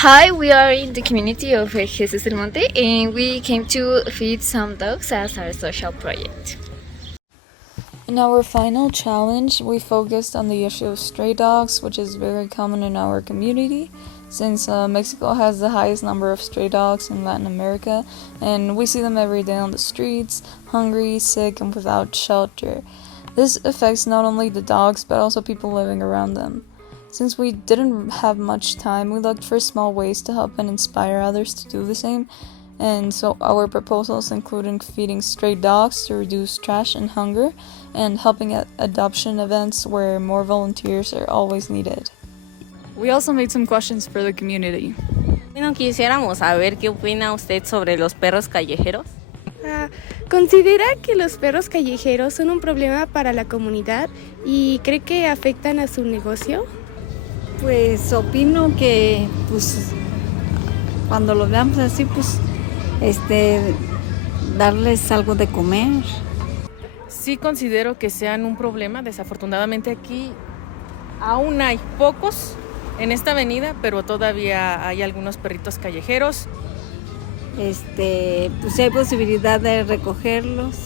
Hi, we are in the community of Jesus del Monte and we came to feed some dogs as our social project. In our final challenge, we focused on the issue of stray dogs, which is very common in our community, since Mexico has the highest number of stray dogs in Latin America, and we see them every day on the streets, hungry, sick, and without shelter. This affects not only the dogs, but also people living around them. Since we didn't have much time, we looked for small ways to help and inspire others to do the same, and so our proposals included feeding stray dogs to reduce trash and hunger, and helping at adoption events where more volunteers are always needed. We also made some questions for the community. Bueno, quisiéramos saber qué opina usted sobre los perros callejeros. ¿Considera que los perros callejeros son un problema para la comunidad y cree que afectan a su negocio? Pues opino que pues cuando los veamos así pues darles algo de comer. Sí considero que sean un problema. Desafortunadamente aquí aún hay pocos en esta avenida, pero todavía hay algunos perritos callejeros. Pues si hay posibilidad de recogerlos.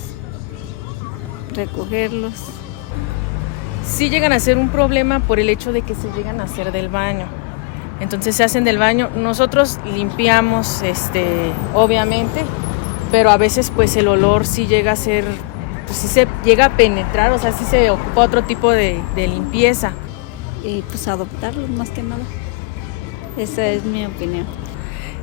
Sí llegan a ser un problema por el hecho de que se llegan a hacer del baño. Entonces se hacen del baño. Nosotros limpiamos, obviamente, pero a veces pues el olor sí llega a ser, pues sí se llega a penetrar, o sea, sí se ocupa otro tipo de limpieza. Y pues adoptarlos más que nada. Esa es mi opinión.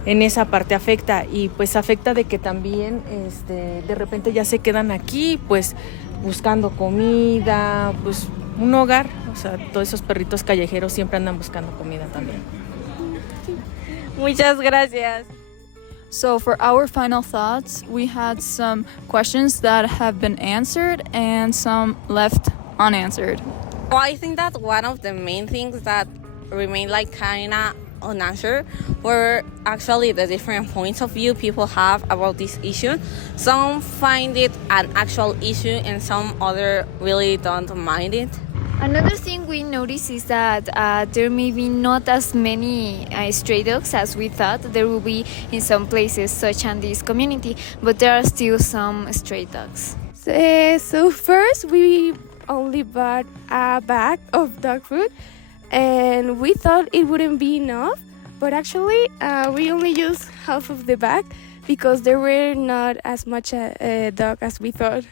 En esa parte afecta, y pues afecta de que también de repente ya se quedan aquí pues buscando comida, pues un hogar. O sea, todos esos perritos callejeros siempre andan buscando comida también. Muchas gracias. So, for our final thoughts, we had some questions that have been answered and some left unanswered. Well, I think that one of the main things that remain like kind of unanswered were actually the different points of view people have about this issue. Some find it an actual issue and some other really don't mind it. Another thing we noticed is that there may be not as many stray dogs as we thought there will be in some places, such as this community, but there are still some stray dogs. So first we only bought a bag of dog food and we thought it wouldn't be enough, but actually we only used half of the bag because there were not as much dog as we thought.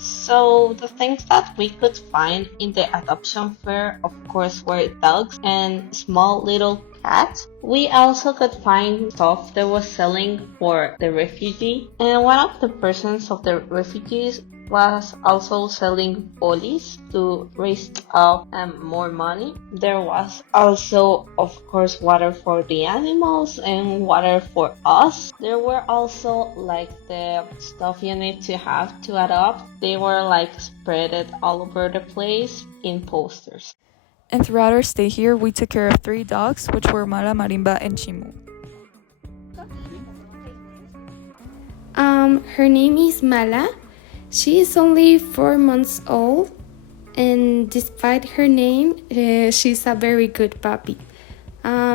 So the things that we could find in the adoption fair, of course, were dogs and small little cats. We also could find stuff that was selling for the refugee, and one of the persons of the refugees was also selling polis to raise up more money. There was also, of course, water for the animals and water for us. There were also like the stuff you need to have to adopt. They were like spread all over the place in posters. And throughout our stay here, we took care of 3 dogs, which were Mara, Marimba, and Chimu. Her name is Mala. She is only 4 months old, and despite her name, she's a very good puppy.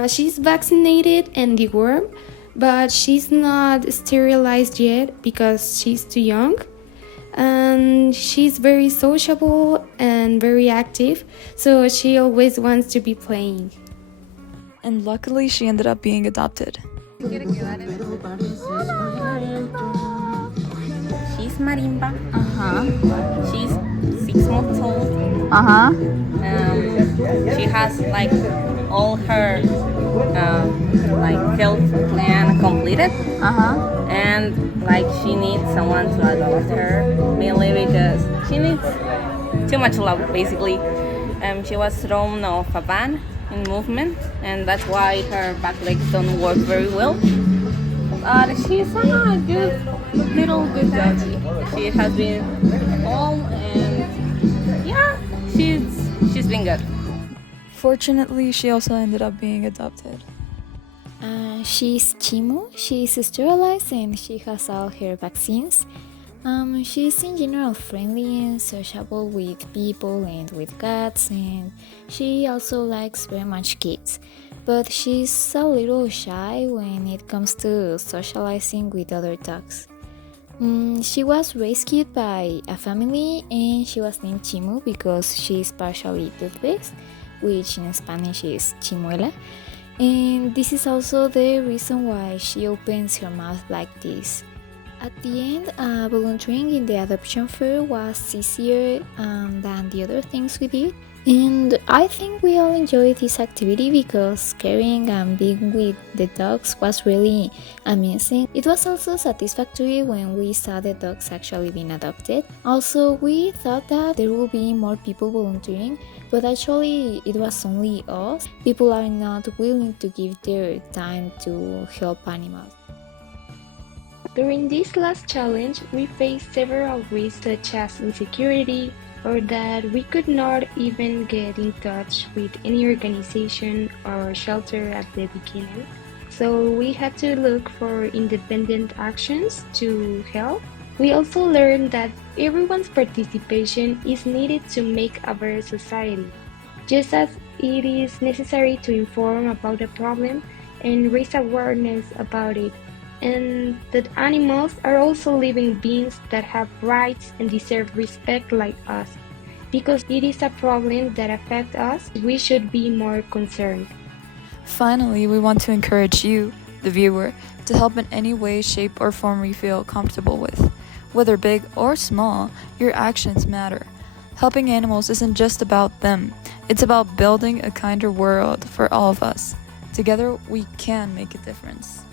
She's vaccinated and dewormed, but she's not sterilized yet because she's too young. And she's very sociable and very active, so she always wants to be playing. And luckily, she ended up being adopted. She's Marimba. She's 6 months old. She has like all her like health plan completed. And like she needs someone to adopt her, mainly because she needs too much love basically. She was thrown off a van in movement, and that's why her back legs don't work very well. But she's a good little good doggy. She has been home, and yeah, she's been good. Fortunately, she also ended up being adopted. She's Chimu. She's sterilized and she has all her vaccines. She's in general friendly and sociable with people and with cats, and she also likes very much kids. But she's a little shy when it comes to socializing with other dogs. She was rescued by a family and she was named Chimu because she's partially toothless, which in Spanish is chimuela. And this is also the reason why she opens her mouth like this. At the end, volunteering in the adoption fair was easier than the other things we did. And I think we all enjoyed this activity because caring and being with the dogs was really amazing. It was also satisfactory when we saw the dogs actually being adopted. Also, we thought that there would be more people volunteering, but actually it was only us. People are not willing to give their time to help animals. During this last challenge, we faced several risks such as insecurity, or that we could not even get in touch with any organization or shelter at the beginning. So we had to look for independent actions to help. We also learned that everyone's participation is needed to make a better society, just as it is necessary to inform about a problem and raise awareness about it, and that animals are also living beings that have rights and deserve respect like us. Because it is a problem that affects us, we should be more concerned. Finally, we want to encourage you, the viewer, to help in any way, shape, or form you feel comfortable with. Whether big or small, your actions matter. Helping animals isn't just about them, it's about building a kinder world for all of us. Together, we can make a difference.